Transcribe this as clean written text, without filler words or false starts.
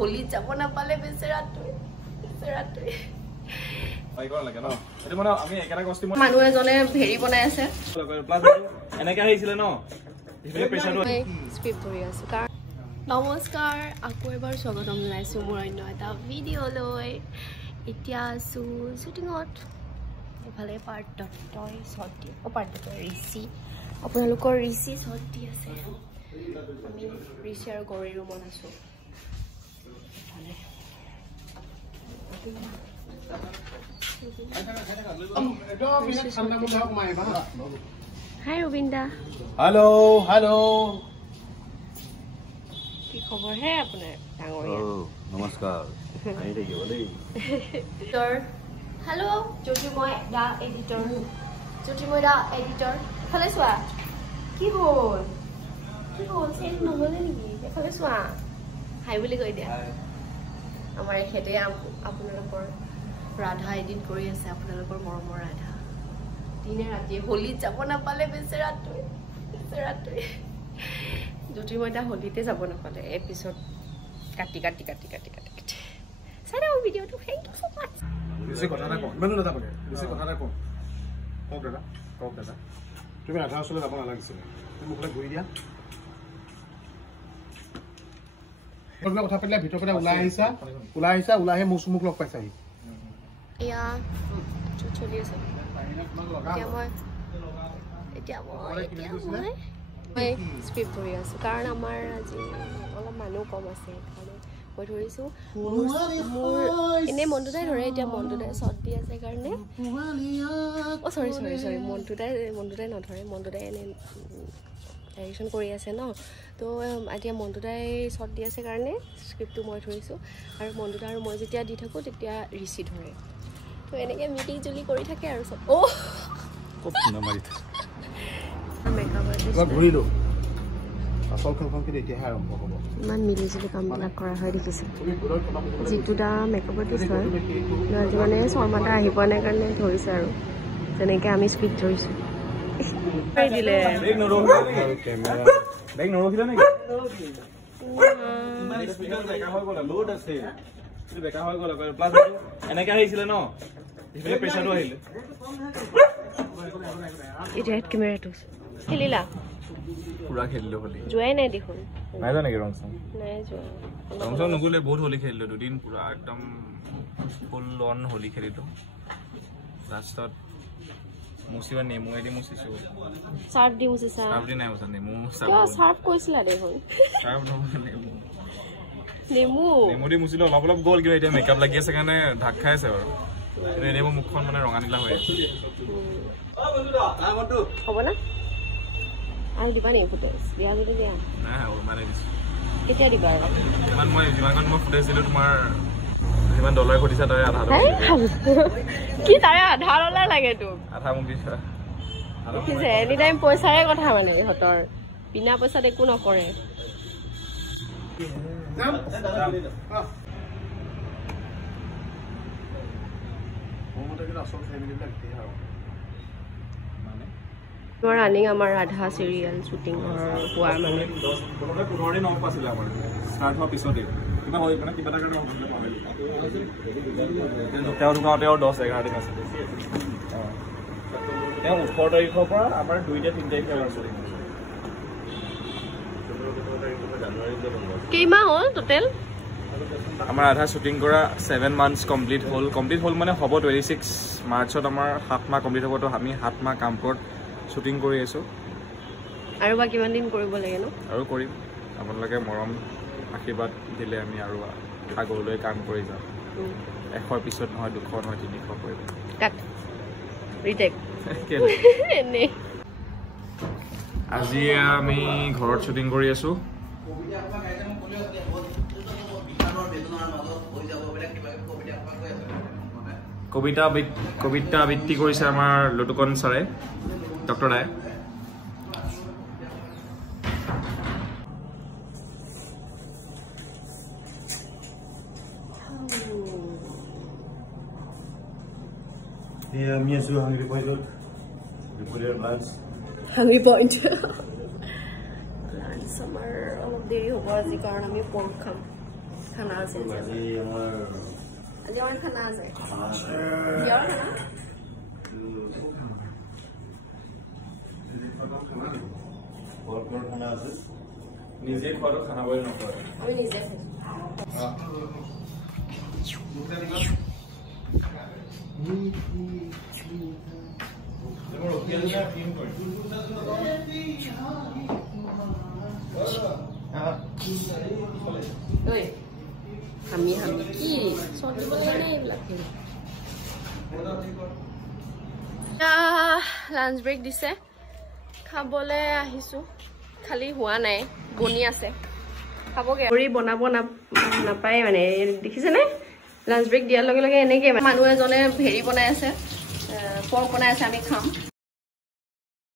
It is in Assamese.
হোলি যাব না পালে বেচেৰাটোই পাই কৰা লাগে ন এটো মানে আমি একেটা কষ্টিম মানুহ এজনে ভেৰি বনাই আছে প্লাস এনেকা আহিছিলে ন ইফালে প্ৰেছাৰটো স্ক্ৰিপ্ট কৰি আছে কাৰণ নমস্কাৰ আকৌ এবাৰ স্বাগতম জনাইছো মোৰ অন্য এটা ভিডিঅ'লৈ এতিয়া আছো শ্বুটিঙত এফালে পাৰ্ট তই শ্বট দি পাৰ্ট তই ঋষি আপোনালোকৰ ঋষি শ্বট দি আছে আমি ঋষি আৰু গৌৰী ৰুমত আছো Hi Robinda. Hello. কি খবৰ হে আপোনাৰ ডাঙৰীয়া নমস্কাৰ আহি থাকিব দেই এডিটৰ হেল্ল' জ্যোতিৰ্ময় দা এডিটৰ এফালে চোৱা কি হ'ল চেঞ্জ নহ'লে নেকি এফালে চোৱা হাই বুলি কৈ দিয়া আমাৰ এখেতে আপোনালোকৰ ৰাধা এডিট কৰি আছে আপোনালোকৰ মৰমৰ ৰাধা দিনে ৰাতিয়ে হোলিত যাব নাপালে বেচেৰাটোই জ্যোতিৰ্ময় দা হোলিতে যাব নাপালে এপিছড কাটি চাই দাও ভিডিঅ'টো থেংক ইউ সো মাচ বেছি কথা এটা কওঁ ইমানো নাযাব বেছি কথা এটা কওঁ কওক দাদা তুমি ৰাধা ওচৰলৈ যাব নালাগিছিলে তুমি মোক ঘূৰি দিয়া কথা পাতিলে ভিতৰ পৰা ওলাই আহিছা আহি মোক লগ পাইছাহি এয়া চলি আছে এতিয়া মই স্ক্ৰিপ্ট কৰি আছোঁ কাৰণ আমাৰ আজি অলপ মানুহ কম আছে সেইকাৰণে মই ধৰিছোঁ মোৰ এনেই মনটোদাই ধৰে এতিয়া মনটোদাই শ্বট দি আছে কাৰণে চৰি মনটোদাই নধৰে মনটোদাই এনেই ডাইৰেকশ্যন কৰি আছে ন তো এতিয়া মনটোদাই শ্বট দি আছে কাৰণে স্ক্ৰিপ্টটো মই ধৰিছোঁ আৰু মনটোদা আৰু মই যেতিয়া দি থাকোঁ তেতিয়া ঋষি ধৰে তো এনেকৈ মিলি জুলি কৰি থাকে আৰু চব ইমান মিলি জুলি কামবিলাক কৰা হয় দেখিছে যিটো দা মেকআপ আৰ্টিষ্ট হয় আজি মানে শৰ্মাদা আহি পোৱা নাই কাৰণে ধৰিছে আৰু তেনেকৈ আমি স্ক্ৰিপ্ট ধৰিছোঁ দিলে এনেকা আহিছিলে ন ইফালে প্ৰেছাৰটো আহিলে এতিয়া কেমেৰাটো খেলিলা পুৰা খেলিলো হোলি যোৱাই নাই দেখোন নাই যোৱা নেকি ৰং চং নগ'লে বহুত হোলি খেলিলো দুদিন পুৰা একদম ফুল অন হোলি খেলিলো লাষ্টত মুচিবা নেমুৱেদি মুচিছো চাৰ্ফ দি মুচিছা চাৰ্ফ দি নাই মুচা নেমু চাৰ্ফ কৈছিলা দেখোন চাৰ্ফ নহয় নেমু দি মুচিলো অলপ গ'ল কিন্তু এতিয়া মেকআপ লাগি আছে কাৰণে ঢাক খাই আছে বাৰু কিন্তু এনেই মোৰ মুখখন মানে ৰঙা নীলা হৈ আছে হ'ব না আৰু দিবা নেকি ফুটেজ দিয়া যদি দিয়া নাই মানে দিছো কেতিয়া দিবা যিমান মই ফুটেজ দিলো তোমাৰ যিমান ডলাৰ ঘটিছা তাৰে আধা কি তাৰে আধা ডলাৰ লাগে তোক আধা মোক দিছা এনি টাইম পইচাৰে কথা মানে ইহঁতৰ বিনা পইচাত একো নকৰে ৰানিং আমাৰ ৰাধা চিৰিয়েল শ্বুটিং হোৱাৰ মানে 15 দিন অফ আছিলে আমাৰ ষ্টাৰ্ট হোৱাৰ পিছতে কিবা হয় মানে কিবা এটা কাৰণে তেওঁ 10-11 দিন আছিলে তেওঁ 18 তাৰিখৰ পৰা আমাৰ 2-3 তাৰিখে আছে কেইমাহ হ'ল টোটেল আমাৰ আধা শ্বুটিং কৰা 7 মান্থছ কমপ্লিট হ'ল মানে হ'ব 26 মাৰ্চত আমাৰ 7 মাহ কমপ্লিট হ'ব তো আমি 7 মাহ কামপুৰত শ্বুটিং কৰি আছোঁ আৰু বা কিমান দিন কৰিব লাগে ন আৰু কৰিম আপোনালোকে মৰম আশীৰ্বাদ দিলে আমি আৰু আগলৈ কাম কৰি যাম 100ৰ পিছত নহয় 200 নহয় 300 কৰিম আজি আমি ঘৰত শ্বুটিং কৰি আছোঁ কবিতা আবৃত্তি কৰিছে আমাৰ লুটুকন ছাৰে ডক্টৰ দাই আমি আছো হাংৰি পইণ্টত দুপৰীয়াৰ লাঞ্চ হাংৰি পইণ্ট লাঞ্চ আমাৰ অলপ দেৰি হ'ব আজি কাৰণ আমি পৰ্ক খাম খানা আছে আজি আমাৰ খানা আছে কিহৰ খানা বৰকৰ খানা আছে নিজে খোৱাটো খানা বই নকৰে আমি নিজে আমি কি চব্জি বনাই নাই এইবিলাক লাঞ্চ ব্ৰেক দিছে খাবলৈ আহিছোঁ খালি হোৱা নাই বনি আছে খাবগে কৰি বনাব নাপায় মানে দেখিছেনে লাঞ্চ ব্ৰেক দিয়াৰ লগে লগে এনেকৈ মানুহ এজনে হেৰি বনাই আছে পৰ্ক বনাই আছে আমি খাম